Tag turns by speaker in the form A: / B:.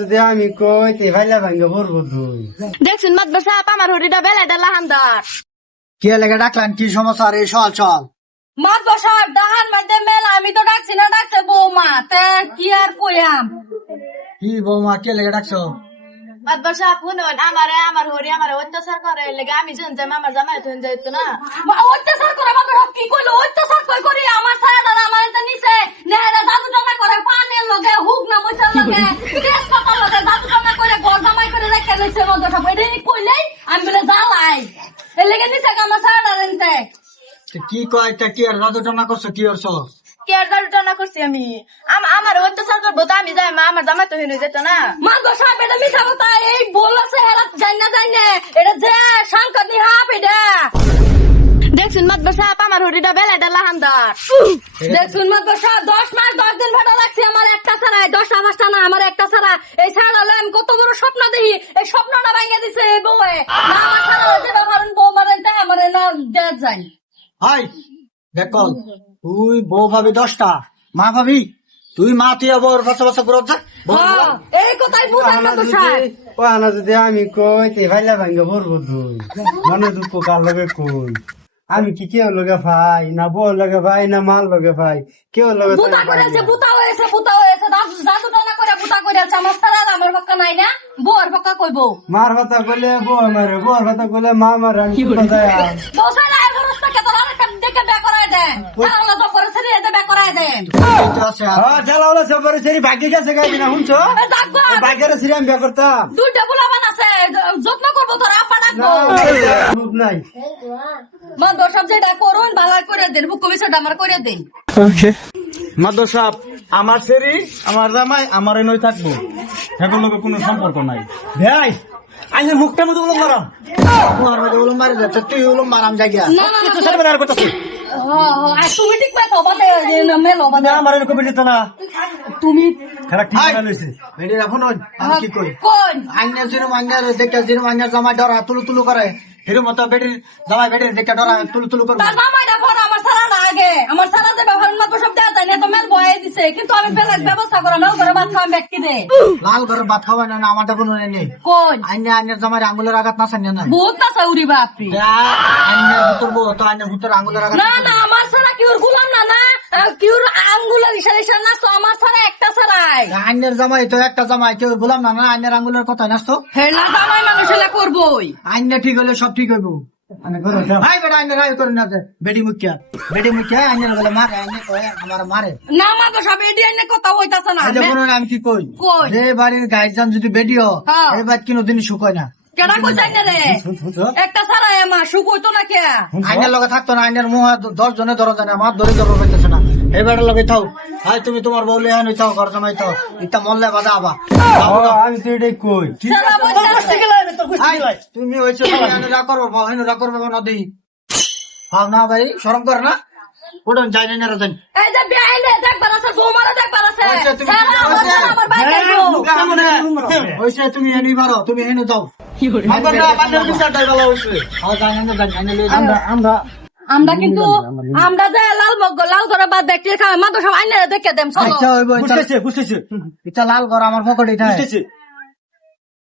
A: যদি আমি কই তে ভাইলা ভাঙ্গে তুই।
B: দেখছুন আমার হরিটা বেলাইটা লাহানদার
C: কে লেগে ডাকলেন কি সমস্যা রে? চল চল।
B: মাতবার সাহেব ডাহান মাঝে মেলা আমি তো ডাকছি না ডাকছে বৌমা। তে কি আর কইয়াম?
C: কি বৌমা কে লেগে ডাকছো?
B: মাতবার সাহেব শুনুন আমারে আমার হরি আমার অত্যাচার করে। লেগে আমি যখন যাই আমার জামাই তখন যাইতো না। অত্যাচার করে মাতবার সাহেব কি কইলো? অত্যাচার কই করি? আমার ছায়া দাদা আমার নিছে। নেহরা দাদু জামাই করে পানের লগে হুক না পাতার লগে দাদু জামাই করে ঘর দিছে মাতবার সাহেব এটা কইলেই আমি বলে জ্বালাই। এর লেগে
C: কি কয় তা কি আর রাজু টানা করছ কি করছ
B: কি আর টানা করছি আমি? আম- আমার অত্যাচার করব তো আমি যাই মা আমার জামাই তো হেনে যেত না। মারবো সাহেব এটা মিঠা কথা এই বলছে হেরা না যাই না এটা যে সাংকত নি হাফ এটা। দেখছুন মাতবা সাহেব আমার হরিটা বেলাইটা লাহানদার দেখছুন মাতবা সাহেব দশ মাস দশ দিন ভাড়া লাগছে আমার একটা ছাড়াই দশটা পাঁচটা না আমার একটা ছাড়া এই ছাড়া হলে আমি কত বড় স্বপ্ন দেখি এই স্বপ্নটা ভাঙিয়ে দিছে এই বউয়ে না আমার ছাড়া হলে যেটা পারেন বউ মারেন তাই আমার না দেওয়া যায়
C: হাই দেখল তুই বউ ভাবি দশটা মা ভাবি তুই মা তুই আবার বসে বসে যা?
B: হ্যাঁ, এই কথাই বুঝার
A: ও আনা যদি আমি কই তে ভাইলা ভাঙ্গে ভরবো তুই। মনে দুঃখ কাল লাগে কই? আমি কি কেউ লগে ভাই না বউ লগে ভাই না মাল লগে ভাই কেউ লগে তো
B: বুতা করেছে
A: না।
B: বুতা হয়েছে বুতা হয়েছে দাদু দাদু টানা করে বুতা করে আছে আমার সারা আমার পক্কা নাই না? বউর পক্কা কইবো?
A: মার কথা কইলে বউ মারে বউর কথা কইলে মা মারে আমি কি কথা
B: দোসালা এগারো টাকা তোর আরেকটা দেখে বে করায় দে আল্লাহ তো করে ছেড়ে দে বে করায় দে
C: আর।
A: হ্যাঁ চালা হলো সবার সেরি ভাগ্যে গেছে গাইবি না শুনছো? ভাগ্যের সেরি আমি বিয়ে করতাম।
B: দুইটা বুলাবান আছে যত্ন করব তোর আপা
A: না
B: ডাকবো
A: নাই।
B: মা দশব যেটা করুন বালা করে দেন বুক কবিছে আমার করে দেন।
D: মাদ্র সাপ আমার সেরি আমার জামাই আমার নই থাকব। এখন লোকের কোনো সম্পর্ক নাই।
A: ভাই আমি মুখটা মতো বলো মারাম।
C: তোমার মধ্যে উলুম মারি যাচ্ছে তুই উলুম মারাম
B: না
D: করতেছে
B: হ্যাঁ, হ্যাঁ, তুমি ঠিক মেলো বাদে
D: আমার এরকম না।
B: তুমি
C: আমি কি
B: কোন
C: জিরো দেখে জিরো জামাই ডরা তুলু তুলু করে। হিরো মতো বেডির জামাই বেডির দেখে ডরা তুলু তুলু করবে।
B: তার জামাইটা পর আমার সারা না আগে। আমার সারা যে ব্যবহার মাত্র সব দেওয়া যায় না তো মেল বয়ে দিছে। কিন্তু আমি বেলাক ব্যবস্থা করে মেল করে ভাত খাওয়াম ব্যক্তি দে।
C: লাল ঘরে ভাত খাওয়াই না আমারটা কোনো নেই।
B: কোন
C: আইনে আইনের জামাই আঙ্গুলের আঘাত না সানিয়ে নাই।
B: বহুত না সাউরি বাপরি
C: আইনের ভিতর বউ তো আইনের ভিতর আঙ্গুলের আঘাত
B: না না আমার সারা কিউর গুলাম না না। কিউর আঙ্গুলের ইশারা ইশারা না তো আমার সারা একটা সারাই
C: আইনের জামাই তো একটা জামাই কেউ বললাম না না আইনের আঙ্গুলের কথা নাস তো।
B: হেলা জামাই মানুষ হেলা করবই।
C: আইনে ঠিক হলে সব ঠিক হইব।
A: আমি করো যাও।
C: ভাই বেটা আইনের আয় করে না বেডি মুখিয়া। বেডি মুখিয়া আইনের বলে মারে আইনে কয়ে আমার মারে।
B: না মা তো সব এডি আইনে কথা হইতাছে না।
C: আজ কোনো আমি কি কই?
B: কই?
C: বাড়ির গাইজান যদি বেডিও
B: হ্যাঁ।
C: এই বাদ কিনো দিন শুকয় না।
B: কেডা কই যাই রে? একটা সারাই আমার সুখ হইতো না কে?
C: আইনের লগে থাকতো না আইনের মুহ দশ জনে ধরো জানে আমার ধরে ধরো পাইতেছে না। এই বেটার লগে থাও। হাই তুমি তোমার বউলে হ্যাঁ নইতাও ঘর জমাই থাও। ইটা মল্লে বাজা আবা।
A: আমি তো এটাই কই।
C: তুমি হয়েছে রা করব বাবা, হেন রা করব না দিই। হাও না ভাই সরম করে না। উঠুন যাই না না
B: এই যে বিয়ে আইলে দেখবার আছে বৌমারা দেখবার আছে
C: আচ্ছা, তুমি। হয়েছে তুমি হেনি পারো তুমি হেন যাও। হাও, যাই না, যাই না, যাই না, লয়ে যাও।
A: আমরা আমরা
B: আমরা কিন্তু আমরা যে লাল মগ লাল করে বাদ দেখতে খাই মা তো সব আইনে দেখে দেম চলো।
C: আচ্ছা হইব এটা
D: বুঝতেছে বুঝতেছে।
C: এটা লাল ঘর আমার পকেটে থাকে
D: বুঝতেছে।